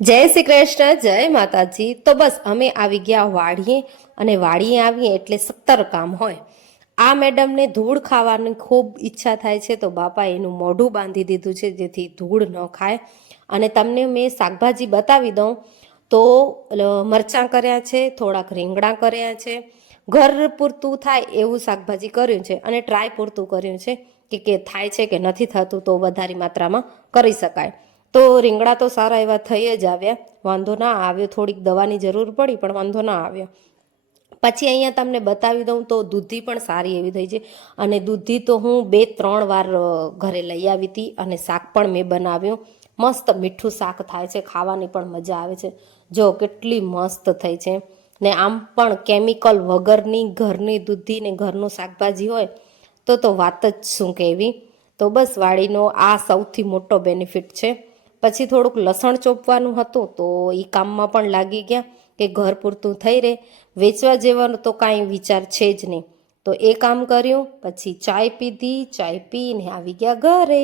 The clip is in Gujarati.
જય શ્રી કૃષ્ણ, જય માતાજી. તો બસ અમે આવી ગયા વાડીએ, અને વાડીએ આવીએ એટલે 17 કામ હોય. આ મેડમને ધૂળ ખાવાની ખૂબ ઈચ્છા થાય છે, તો બાપા એનું મોઢું બાંધી દીધું છે જેથી ધૂળ ન ખાય. અને તમને મેં શાકભાજી બતાવી દઉં તો મરચાં કર્યા છે, થોડાક રીંગણા કર્યા છે, ઘર પૂરતું થાય એવું શાકભાજી કર્યું છે, અને ટ્રાય પૂરતું કર્યું છે કે થાય છે કે નથી થતું, તો વધારે માત્રામાં કરી શકાય. તો રીંગણા તો સારા એવા થઈ જ આવ્યા, વાંધો ના આવ્યો. થોડીક દવાની જરૂર પડી પણ વાંધો ના આવ્યો. પછી અહીંયા તમને બતાવી દઉં તો દૂધી પણ સારી એવી થઈ છે, અને દૂધી તો હું 2-3 વાર ઘરે લઈ આવી હતી, અને શાક પણ મેં બનાવ્યું. મસ્ત મીઠું શાક થાય છે, ખાવાની પણ મજા આવે છે. જો કેટલી મસ્ત થઈ છે, ને આમ પણ કેમિકલ વગરની ઘરની દૂધી ને ઘરનું શાકભાજી હોય તો વાત જ શું કહેવી. તો બસ વાડીનો આ સૌથી મોટો બેનિફિટ છે. પછી થોડુંક લસણ ચોપવાનું હતું, તો એ કામમાં પણ લાગી ગયા કે ઘર પૂરતું થઈ રહે, વેચવા જેવાનો તો કાંઈ વિચાર છે જ નહીં. તો એ કામ કર્યું, પછી ચાય પીધી, ચાય પીને આવી ગયા ઘરે.